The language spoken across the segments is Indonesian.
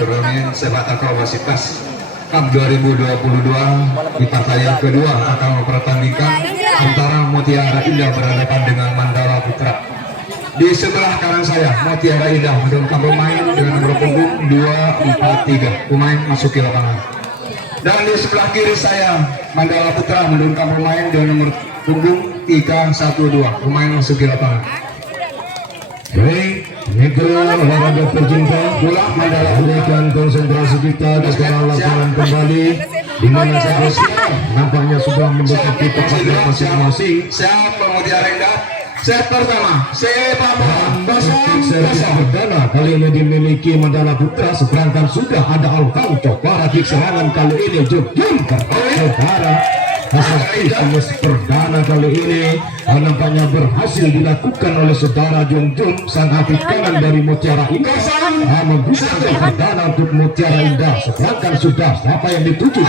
turnamen sepak takraw Wasitas Cup 2022 di partai yang kedua akan mempertandingkan antara Mutiara Indah berhadapan dengan Mandala Putra. Di sebelah kanan saya Mutiara Indah menurunkan pemain dengan nomor punggung 243. Pemain masuk ke lapangan. Dan di sebelah kiri saya Mandala Putra menurunkan pemain dengan nomor punggung 312. Pemain masuk ke lapangan. Baik, mitra olahraga tercinta, bola Mandala berikan konsentrasi kita di dalam lapangan kembali, di mana seharusnya nampaknya sudah membentuk kepada masing-masing. Siapa Mutiara Indah? Set pertama, sepak perdana kali ini dimiliki Mandala Putra, seberangkan sudah ada Alvanto. Para kick serangan kali ini jumper saudara. Hasil perdana kali ini nampaknya berhasil dilakukan oleh saudara Jum sang hati kanan dari Mutiara Indah, membuka perdana untuk Mutiara Indah. Seberangkan sudah siapa yang dituju?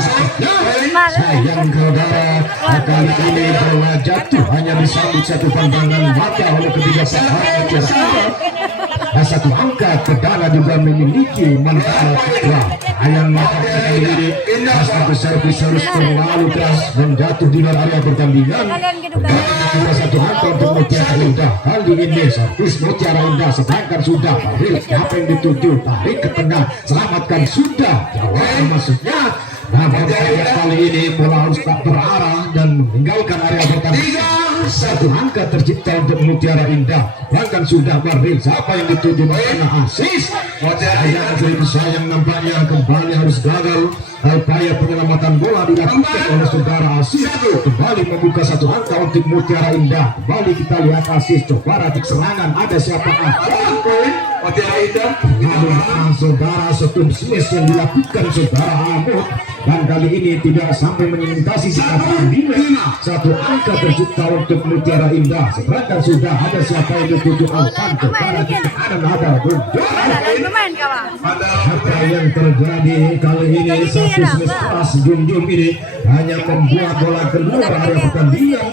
Sayang saudara, kali ini bola jatuh hanya disambut satu pandangan mata oleh ketiga sahabat Mutiara. Satu angka perdana juga memiliki Mandala Putra. Ayam mata kali ini satu servis harus terlalu keras dan jatuh di luar area pertandingan. Satu angka untuk Mutiara Indah. Kali ini servis Mutiara Indah sedangkan sudah apa yang dituju, tarik ke tengah, selamatkan sudah. Jawab maksudnya. Nah, kali ini bola harus tak berarah dan meninggalkan area pertandingan. Satu angka tercipta untuk Mutiara Indah. Bahkan sudah beril siapa yang dituju karena asis. Sayang nampaknya kembali harus gagal. Upaya penyelamatan bola dilakukan oleh saudara Asis. Kembali membuka satu angka untuk Mutiara Indah. Kembali kita lihat Asis coba ratik serangan. Ada siapa? Mutiara Indah. Saudara satu smash yang dilakukan saudara Ahmad. Dan kali ini tidak sampai menyentuh satu angka tercipta untuk Mutiara Indah. Sebenarnya sudah ada siapa yang dituju Alvanto. Para kita ada apa yang terjadi kali ini? Satu smash keras Jum ini hanya membuat bola keluar area pertandingan.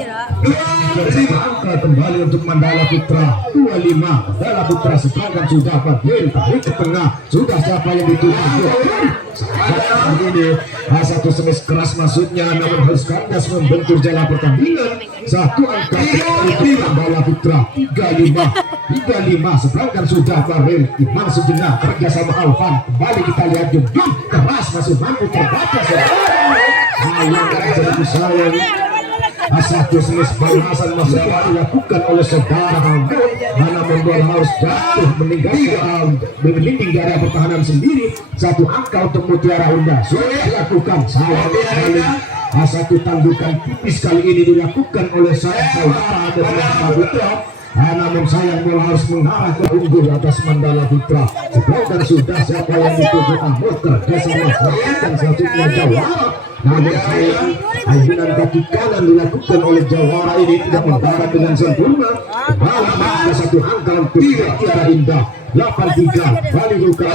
Angka kembali untuk Mandala Putra 25. Mandala Putra serangan sudah berdiri tarik ke tengah. Sudah siapa yang dituju? Ini satu smash keras maksudnya, namun harus kandas membentur jalan pertandingan. Satu angka untuk Mandala Putra 35 seberangkan sudah baril Iman sejenak kerja sama Alvan. Kembali kita lihat Jum keras masih mampu terbaca. Sayang satu smash balasan masih dilakukan oleh saudara Hamid, mana membuat harus jatuh meninggalkan berlinding di area pertahanan sendiri. Satu angka untuk Mutiara Indah sudah dilakukan. Sayang sekali satu tanggukan tipis kali ini dilakukan oleh saudara Mandala Putra. Namun sayang bola harus mengarah ke unggul atas Mandala Putra. Sebenarnya sudah siapa yang dituju Ahmad kerja sama dan selanjutnya Jawara. Namun sayang ayunan kaki kanan dilakukan oleh Jawara ini tidak mendarat dengan sempurna. Ada satu angka untuk Mutiara Indah 83 kali buka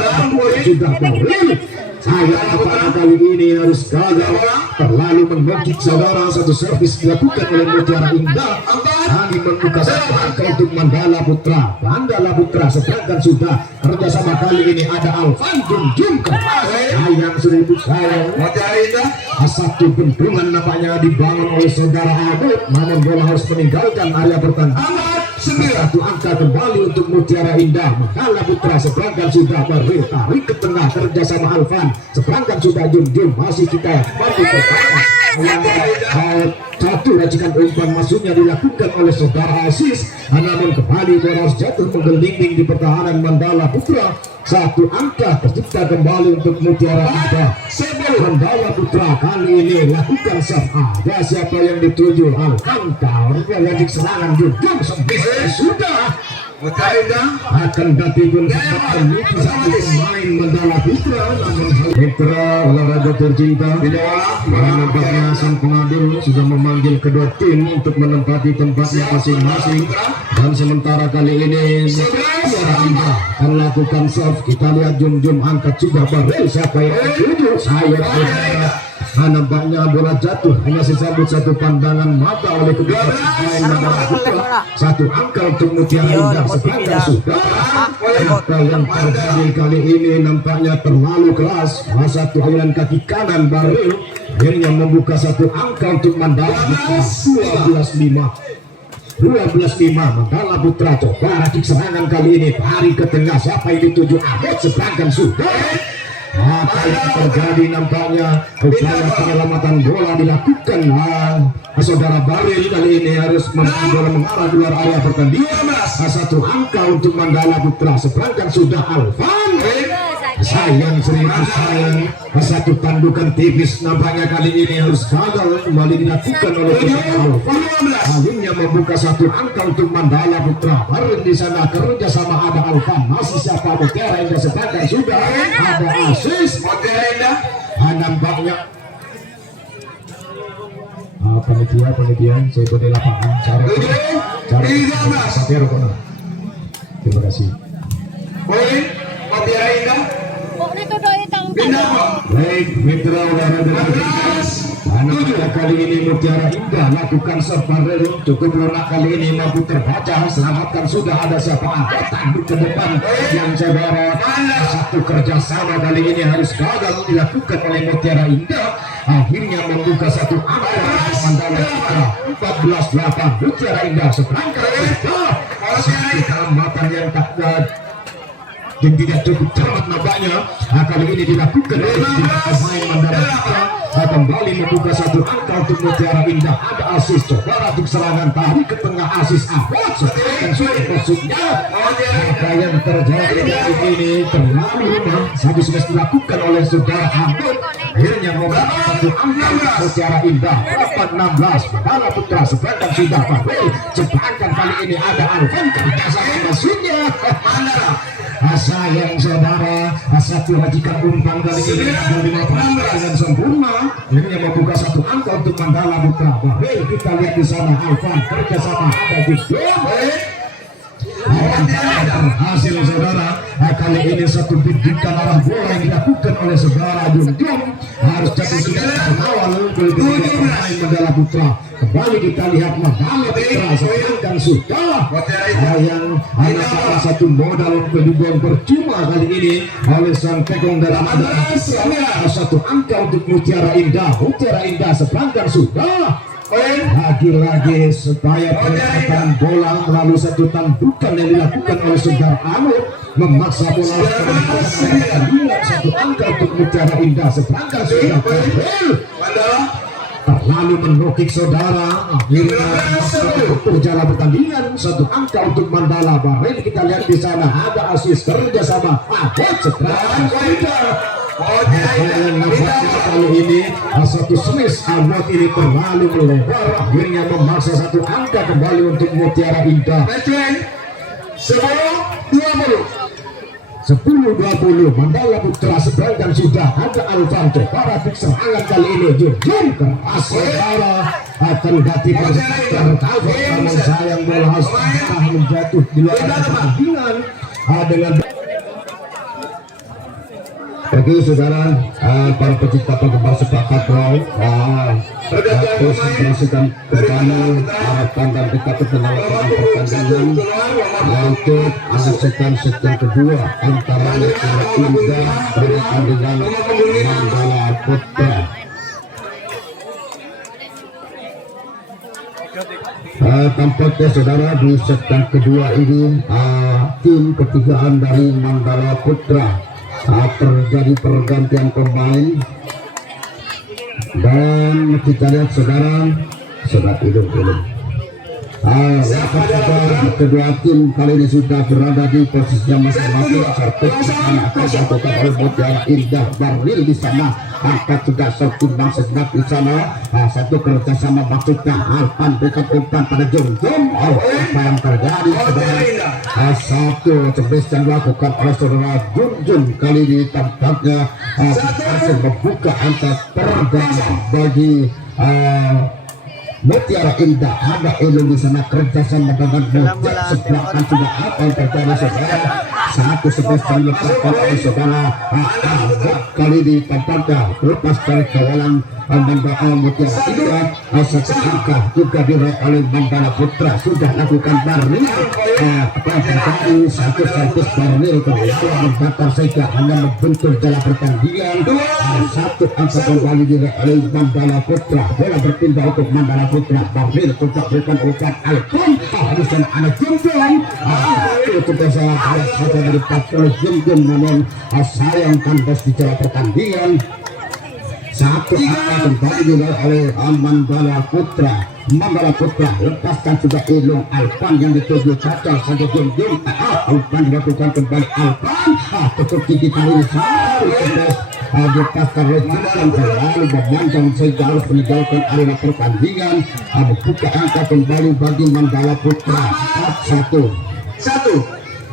sudah beril. Sayang pada kali ini harus gagal, terlalu menggigit saudara. Satu servis dilakukan oleh Mutiara Indah. Kali membuka satu angka untuk Mandala Putra. Mandala Putra sedangkan sudah kerjasama kali ini ada Alvan Jum sayang seribu sayang Mutiara Indah. Satu bentungan nampaknya dibangun oleh saudara Ahmad, namun bola harus meninggalkan area pertandingan. Satu angka kembali untuk Mutiara Indah. Mandala Putra seberangkan sudah beril tarik ke tengah kerjasama Alvan. Seberangkan sudah Jum masih kita mampu bertahan. Satu racikan umpan masuknya dilakukan oleh saudara Asis, namun kembali bola harus jatuh menggelinding di pertahanan Mandala Putra. Satu angka tercipta kembali untuk Mutiara Indah. Mandala Putra kali ini lakukan serve. Ada siapa yang dituju? Alvanto lagi serangan Jum sudah Mutiara Indah akan tapi pun sempat menipu satu pemain Mandala Putra. Namun mitra olahraga tercinta, nampaknya sang pengadil sudah memanggil kedua tim untuk menempati tempatnya masing-masing. Dan sementara kali ini Mutiara Indah akan melakukan serve. Kita lihat Jum angkat sudah baril siapa yang dituju? Saya nampaknya bola jatuh hanya disambut satu pandangan mata oleh kedua pemain Mandala Putra. Satu angka untuk Mutiara Indah sepanjang sudah. Apa yang terjadi kali ini nampaknya terlalu keras. Satu aliran kaki kanan Baril akhirnya membuka satu angka untuk Mandala Putra. 12-5 Mandala Putra coba racik serangan kali ini, tarik ke tengah, siapa yang dituju Ahmad seberangkan sudah. Apa yang terjadi nampaknya upaya penyelamatan bola dilakukan. Saudara Baril kali ini harus bola mengarah di luar area pertandingan. Satu angka untuk Mandala Putra, seberangkan sudah Alvan. Sayang, serius sayang, satu tandukan tipis nampaknya kali ini harus gagal kembali dilakukan oleh Alvan. Akhirnya membuka satu angka untuk Mandala Putra. Baril di sana kerja sama ada Alvan, masih siapa Mutiara Indah seberangkan sudah ada asis Mutiara Indah. Nampaknya panitia saya pada lapangan cara terima kasih. Mutiara Indah. Baik, mitra olahraga anak kali ini Mutiara Indah lakukan serparel cukup lunak kali ini mampu terbaca, selamatkan sudah ada siapa tanduk ke depan yang saudara. Satu kerjasama kali ini harus gagal dilakukan oleh Mutiara Indah, akhirnya membuka satu angka Mandala Putra 14-8 Mutiara Indah seberangkat sudah. Satu keambatan yang tak dan tidak cukup cermat nampaknya. Kali ini dilakukan oleh pemain Mandala Putra, kembali membuka satu angka untuk Mutiara Indah. Ada asis coba untuk serangan tarik ke tengah asis Ahmad sesuai maksudnya. Apa yang terjadi kali ini terlalu lemah, habis dilakukan oleh saudara Ahmad, akhirnya membuka satu angka untuk Mutiara Indah 8-16 Mandala Putra seberangkan sudah Baril. Seberangkan kali ini ada Alvan kerja sama maksudnya Mandala. Sayang saudara, satu rajikan umpan kali ini dengan sempurna, akhirnya membuka satu angka untuk Mandala Putra. Baril kita lihat di sana Alvan kerjasama ada di hasil saudara. Kali ini satu bidikan arah bola yang dilakukan oleh saudara Junjung harus jatuh sudah awal pemain Mandala Putra. Kembali kita lihat Mandala Putra seberangkan sudah. Yang hanya salah satu modal kedudukan percuma kali ini oleh sang pekong dari Mandala Putra. Satu angka untuk Mutiara Indah. Mutiara Indah seberangkan sudah. Lagi-lagi supaya penempatan bola melalui satu tandukan yang dilakukan oleh saudara Anu memaksa bola satu angka untuk Mutiara Indah seberangkat sudah. Terlalu menukik saudara, akhirnya berjalan pertandingan satu angka untuk Mandala Baril. Kita lihat di sana ada asis kerjasama Ahmad seberangkat sudah. Kali ini satu smash Ahmad ini terlalu melebar, akhirnya memaksa satu angka kembali untuk Mutiara Indah. 10-20 Mandala Putra seberangkan sudah ada Alvanto. Para serangan kali ini Junjung keras saudara akan ganti tercover, namun sayang bola harus menjatuh di luar pertandingan dengan. Oke saudara, para pecinta penggemar sepak takraw, konsentrasikan kembali harapan dan kita penyelenggarakan pertandingan untuk menyaksikan segmen kedua antara Mutiara Indah berhadapan dengan Mandala Putra. Tampaknya saudara di segmen kedua ini tim ketigaan dari Mandala Putra terjadi pergantian pemain dan kita lihat saudara belum kedua tim kali ini sudah berada di posisinya masing-masing. Satu anak dilakukan oleh Mutiara Indah. Baril di sana angkat sudah setimbang sejenak di sana. Satu kerjasama maksudnya Alvan berikan umpan pada Junjung. Apa yang terjadi saudara? Satu cerdas yang dilakukan oleh saudara Junjung kali ini tampaknya berhasil membuka angka perdana bagi Mutiara Indah. Ada Elon di sana kerjasama dengan Mutiara seberangkan sudah apa yang terjadi saudara. satu sebesar dilepaskan oleh saudara kali ditampakkan lepas dari kawalan Mandala Mutiara Indah. Satu angka juga diraih oleh Mandala Putra, sudah lakukan baril kembali satu baril kemudian membakar saja hanya membentur dalam pertandingan. Satu angka kembali diraih oleh Mandala Putra, bola berpindah untuk Mandala Putra, baril untuk berikan umpan Alpon harusan anak Jumjum itu biasa saja dari oleh Jumjum, namun sayang kandas di dalam pertandingan. Satu angka kembali diraih oleh Mandala Putra. Mandala Putra lepaskan sudah Ilung Alpan yang dituju cacal saja Jumjum. Alpan dilakukan kembali Alpan tetap tinggi kali ini dilepaskan oleh Jumjum, terlalu memanjang sehingga harus meninggalkan arena pertandingan. Buka angka kembali bagi Mandala Putra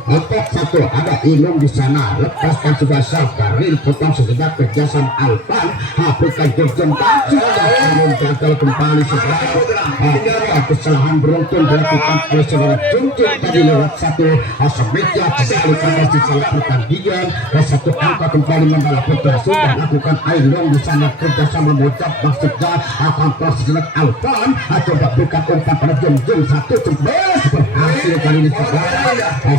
4-1 ada Ilung di sana, lepaskan sudah Sabaril, potong sejenak kerjasama Alpan, berikan Jumjum namun gagal kembali setelah kesalahan beruntun dilakukan oleh saudara Jumjum tadi lewat satu semeja sekali kandas di salah pertandingan. Satu angka kembali Mandala Putra sudah lakukan Ilung di sana kerjasama Mojab, maksudnya akan sejenak Alpan coba berikan umpan pada Jumjum, satu sebelas berhasil kali ini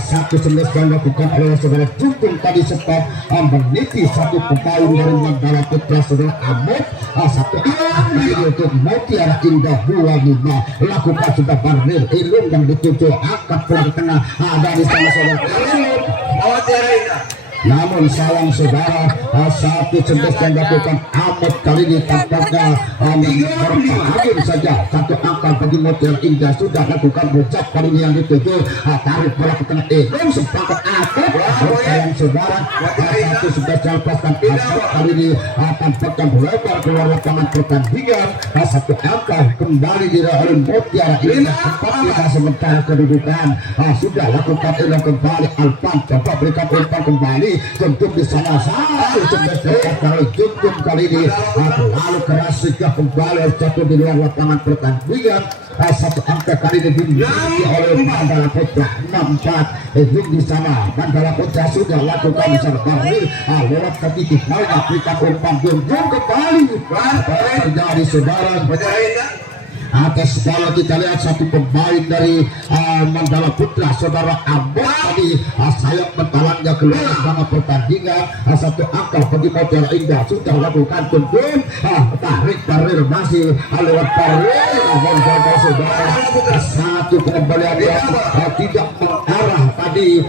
satu sebelas yang dilakukan oleh saudara Jumjum tadi sempat meniti satu pemain dari Mandala Putra saudara Amot. Satu angka untuk Mutiara Indah 25 lakukan sudah baril Ilung yang dituju angkat bola di tengah dari sana saudara Mutiara Indah. Namun sayang saudara, satu sebelas yang dilakukan Amot kali ini tampaknya bertahan saja. Satu angka bagi Mutiara Indah sudah lakukan Mojab kali ini yang dituju tarik bola ke tengah Ilung sepakat Amot. Sayang saudara, satu sebelas yang dilepaskan Amot kali ini tampaknya melebar keluar lapangan pertandingan. Satu angka kembali diraih oleh Mutiara Indah, sempat kita sementara kedudukan sudah lakukan Ilung kembali. Alpan coba berikan umpan kembali Jumjum di sana, satu sebelas kali Jumjum kali ini lalu keras sehingga kembali jatuh di luar lapangan pertandingan. Satu angka kali ini dimiliki oleh Mandala Putra 6-4. Di sana Mandala Putra sudah lakukan di sana baril lewat kaki kepalanya berikan umpan Jumjum kembali terjadi saudara atas bola. Kita lihat satu pemain dari Mandala Putra saudara Amot tadi sayap mentalangnya keluar selama pertandingan. Satu angka bagi Mutiara Indah sudah lakukan Jumjum tarik baril masih lewat baril saudara. Satu pengembalian yang tidak mengarah tadi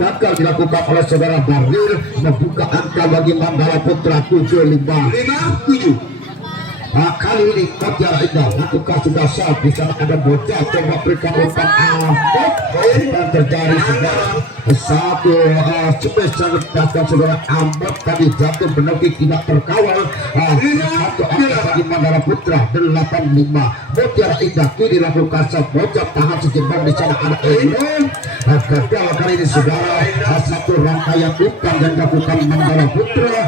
gagal dilakukan oleh saudara baril, membuka angka bagi Mandala Putra 7-5-7. Kali ini Mutiara Indah lakukan sudah sah di sana ada bocah coba berikan umpan Amot dan terjadi saudara satu spesial lepaskan saudara Amot tadi jatuh penalti tidak terkawal. Satu angka bagi Mandala Putra 8-5. Mutiara Indah kini lakukan sah bocah tahan sejenak di sana ada Ilung gagal kali ini saudara. Satu rangkaian umpan yang dilakukan Mandala Putra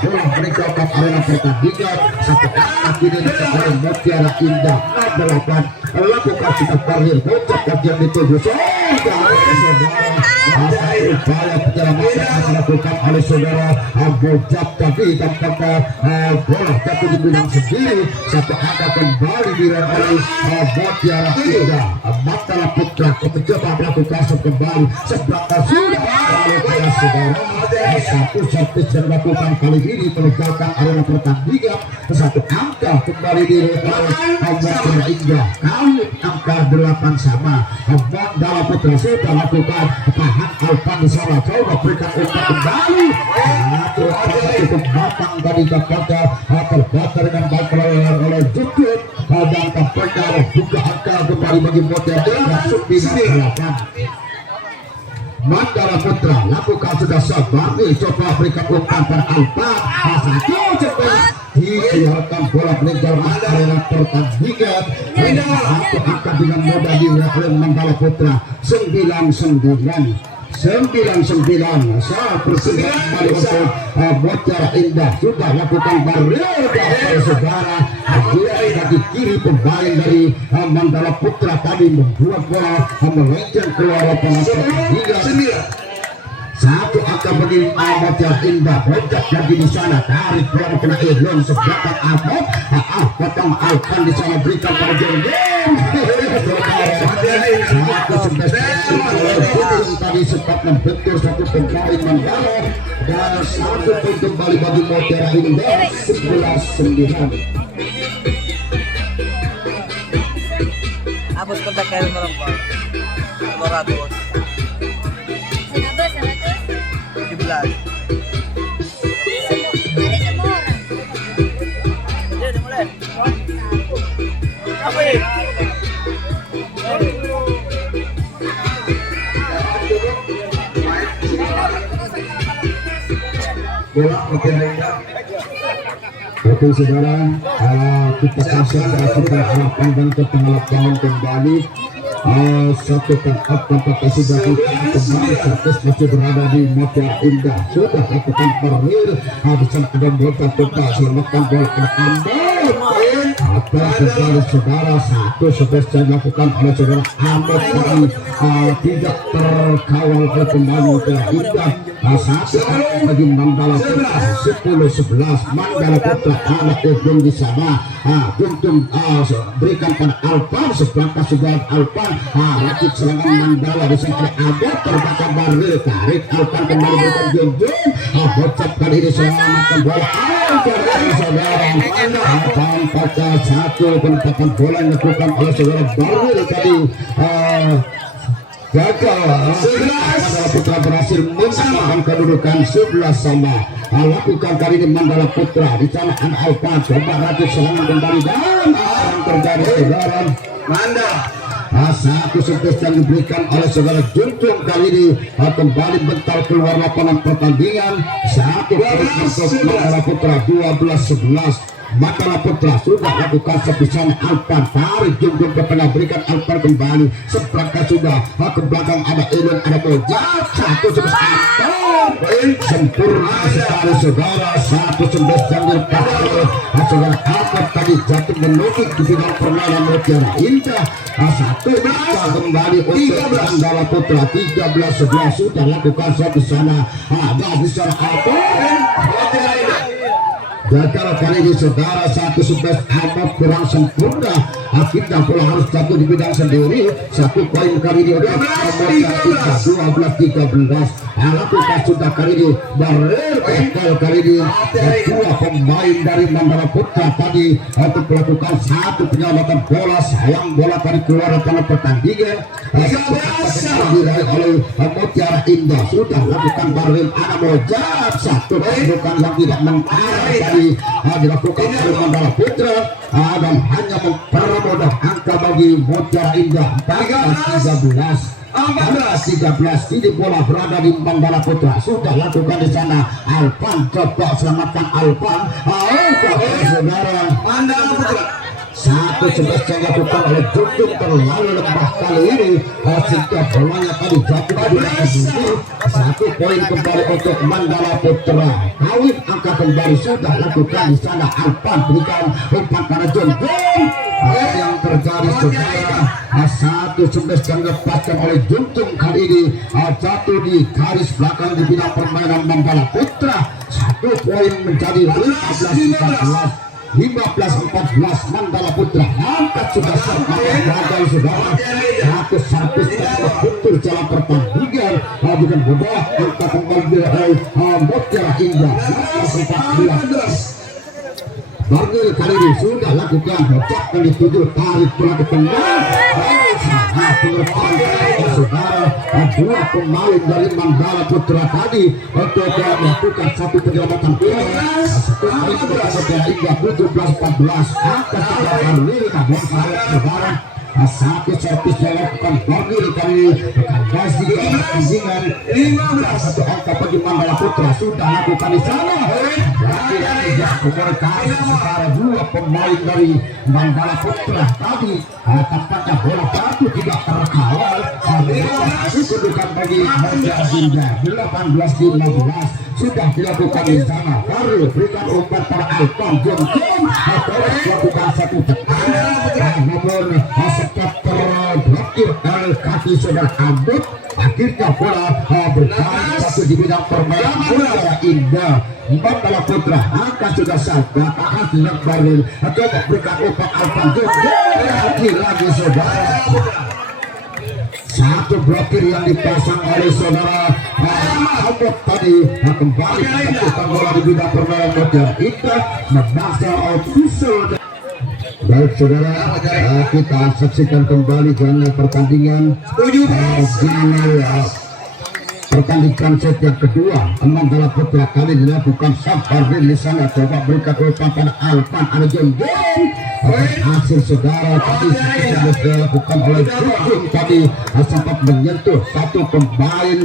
bola meninggalkan arena pertandingan. Satu akhirnya oleh Mutiara Indah 8 lakukan sudah baril bocah bagian dituju saudara upaya penyelamatan dilakukan oleh saudara Bocap tadi tampaknya bola jatuh di bidang sendiri. Satu angka kembali diraih oleh Mutiara Indah. Mandala Putra mencoba melakukan kembali seberapa sudah oleh saudara satu servis yang dilakukan kali ini meninggalkan arena pertandingan. Satu angka kembali diraih oleh Mutiara Indah kali angka 8 sama. Mandala Putra sudah lakukan tahan Alpan di sana coba berikan umpan kembali cukup matang tadi kepada terbakar dengan baik oleh Jumjum dan tampaknya buka angka kembali bagi Mutiara Indah 9-8. Mandala Putra lakukan sudah sabar coba berikan umpan pada Alpan satu cepat dibiarkan bola meninggalkan arena pertandingan. Satu angka dengan mudah diraih oleh Mandala Putra 9-9. Saat bersedia kembali untuk Mutiara Indah sudah lakukan baril dari saudara dari kiri pemain dari Mandala Putra tadi membuat bola melenceng keluar lapangan pertandingan. satu akan berdiri Mutiara Indah loncat lagi di sana tarik bola kena Elon sebelakang Ahmad potong Alpan di sana berikan pada Jeng tadi sempat membentur satu pemain Mandala dan satu pun kembali bagi Mutiara Indah 11-9. Hapus kontak kayo merempat. Morados. Senador. 17. Hari semua orang. Dia dimulai. Apa ini? Bola Mutiara Indah. Oke saudara, kita konsentrasi kita arahkan dan ke tengah lapangan kembali. Satu tempat kompetisi dari kembali servis masih berada di Mutiara Indah. Sudah lakukan parir, bisa ada bola total selamatkan bola ke Anda. Apa kembali saudara satu servis yang dilakukan oleh saudara Ahmad tadi tidak terkawal oleh pemain Mutiara Indah. Satu bagi Mandala Putra 10-11 Mandala Putra anak belum di sana Guntung berikan pada Alpan seberangkat sudah Alpan rakit serangan Mandala di sana ada terbakar baril tarik Alpan kembali berikan Junjung bocap kali ini selamatkan bola saudara tanpa satu penempatan bola yang dilakukan oleh saudara baril tadi gagal. Mandala Putra berhasil menyamakan kedudukan 11 sama. Lakukan kali ini Mandala Putra di sana Alpan coba rakit serangan kembali dan yang terjadi saudara satu servis yang diberikan oleh saudara Junjung kali ini kembali bentar keluar lapangan pertandingan. Satu kali untuk Mandala Putra 12-11. Mandala Putra sudah lakukan sepisan Alpan tarik Junjung ke tengah berikan Alpan kembali seperangkat sudah ke belakang ada Elon ada Bojat satu sebesar sempurna sekali saudara satu sebesar yang dipakai saudara Alpan tadi jatuh menukik di bidang permainan Mutiara Indah satu bisa kembali untuk Mandala Putra 13-11 sudah lakukan di sana ada di sana Alpan gagal kali ini saudara satu sebes Ahmad kurang sempurna akhirnya bola harus jatuh di bidang sendiri satu poin kali ini udah nomor 12-13 lakukan sudah kali ini barel kali ini dua pemain dari Mandala Putra tadi untuk melakukan satu penyelamatan bola sayang bola tadi keluar dari pertandingan diraih oleh Mutiara Indah sudah lakukan barel ada Mojab satu bukan yang tidak mengarah tadi dilakukan oleh Mandala Putra dan hanya mempermudah angka bagi Mutiara Indah 14-13 ini bola berada di Mandala Putra sudah lakukan di sana Alpan coba selamatkan Alpan saudara Mandala Putra satu sebes yang dilakukan oleh Junjung terlalu lemah kali ini sehingga bolanya tadi jatuh di belakang dulu satu poin kembali untuk Mandala Putra kawin angka kembali sudah lakukan di sana Alpan berikan umpan pada Junjung yang terjadi saudara satu sebes yang dilepaskan oleh Junjung kali ini jatuh di garis belakang di bidang permainan Mandala Putra satu poin menjadi 15-14 15-14 Mandala Putra angkat sudah gagal saudara satu servis betul jalan pertandingan bukan bodoh angka kembali Mutiara Indah 14 Barnil kali ini sudah lakukan bocap yang dituju tarik bola ke tengah saudara dua pemain dari Mandala Putra tadi untuk melakukan satu penyelamatan bola satu kali Mutiara Indah 17-14 angka sudah Barnil namun saudara satu servis dilakukan Barnil kali guys di pertandingan 15 angka bagi Mandala Putra sudah lakukan di sana sementara dua pemain dari Mandala Putra tadi tampaknya bola satu tidak terkawal kedudukan bagi Mutiara Indah 18-15 sudah dilakukan di sana baru berikan umpan pada Alpan Junjung lakukan satu tekan namun sempat terblokir oleh kaki saudara Abud akhirnya bola bermain satu di bidang permainan Mutiara Indah. Mandala Putra angka sudah sabar, tahan tidak baril coba berikan umpan Alvan lagi saudara. Satu blokir yang dipasang oleh saudara Ahmad tadi kembali menentukan bola di bidang permainan Mutiara Indah. Membaksa official. Baik saudara, kita saksikan kembali jalannya pertandingan pertandingan set yang kedua. Mandala Putra kali dilakukan sabar di sana, coba berikan umpan pada Alvan Arjun. Hasil saudara tadi sudah dilakukan oleh Jujun tadi sempat menyentuh satu pemain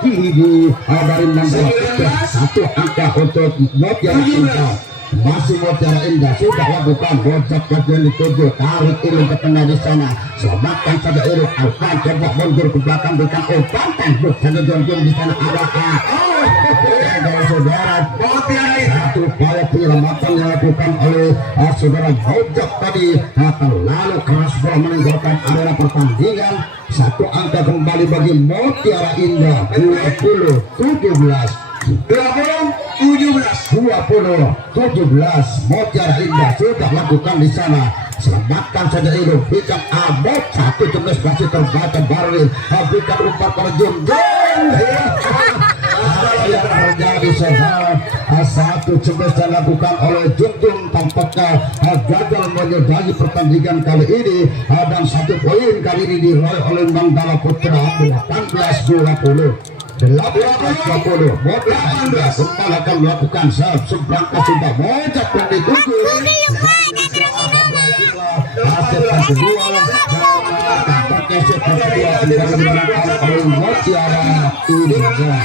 kiri dari Mandala Putra. Satu angka untuk Mutiara Indah. Masih Mutiara Indah sudah lakukan bocok bagian dituju, tarik Irung ke tengah di sana, selamatkan saja Irung. Alvan coba mundur ke belakang berikan umpan tembok saja Jom di sana ada saudara satu upaya penyelamatan yang dilakukan oleh saudara bocok tadi terlalu keras bola meninggalkan area pertandingan. Satu angka kembali bagi Mutiara Indah 20-17 Mutiara Indah sudah lakukan di sana, selamatkan saja Irung, berikan Abot satu jenis masih terbaca baril, berikan umpan pada Jum yang terjadi saudara. Satu jenis dilakukan oleh Jum tampaknya gagal menyudahi pertandingan kali ini, dan satu poin kali ini diraih oleh Mandala Putra 18-20. 18-20 Mutiara Indah kembali akan melakukan seberang ke sudah mojok dan dituju hasil kedua Mutiara Indah.